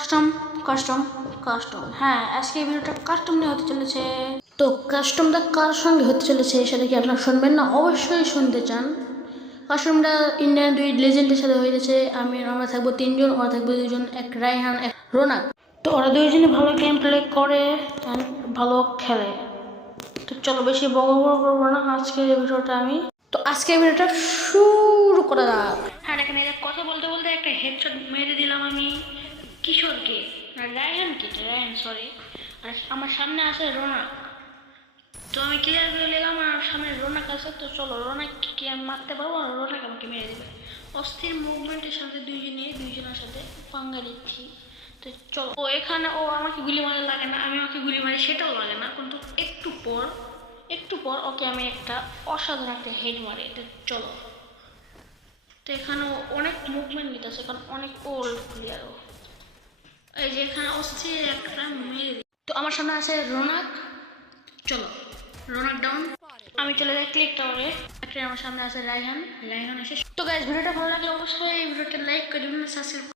Custom custom custom হ্যাঁ, আজকে এই ভিডিওটা কাস্টম নিয়ে হতে চলেছে। তো কাস্টমটা কার সঙ্গে হতে চলেছে সেটা কি আপনারা শুনবেন না? অবশ্যই শুনতে চান। কাস্টমটা ইন্ডিয়ান দুই লেজেন্ডের সাথে হয়ে গেছে। আমরা থাকবো তিনজন, ওরা থাকবো দুজন, এক রায়হান এক রোনাক। তো ওরা দুইজনে ভালো গেম প্লে করে অ্যান্ড ভালো খেলে। তো চলো বেশি বড় করবো না আজকের এই ভিডিওটা আজকের ভিডিওটা শুরু করা যাক। হ্যাঁ, এখানে কথা বলতে বলতে একটা হেডশট মেরে দিলাম আমি কিশোরকে, না রায়হানকে, রায়হান সরি। আর আমার সামনে আছে রোনাক। তো আমি ক্লিয়ার করে নিলাম আর সামনে রোনাক আছে। তো চলো রোনাক কি আমি মারতে পারবো আর রোনাক আমাকে মেরে দেবে। অস্থির মুভমেন্টের সাথে দুইজনের সাথে পাঙ্গা দিচ্ছি। তো চলো, ও এখানে ও আমাকে গুলি মারা লাগে না, আমি আমাকে গুলি মারি সেটাও লাগে না, কিন্তু একটু পর ওকে আমি একটা অসাধারণ একটা হেড মারি। তো চলো, তো এখানে অনেক মুভমেন্ট নিতেছে কারণ অনেক ওল্ড প্লেয়ার। এই যে এখানে অস্থির একটা মেরে দিই। তো আমার সামনে আছে রোনাক। চলো রোনাক ডাউন, আমি চলে যাই ক্লিক টাওয়ারে। আমার সামনে আছে রায়হান এসে। তো গাইস, ভিডিওটা ভালো লাগলে অবশ্যই এই ভিডিওটা লাইক করে দিবেন, সাবস্ক্রাইব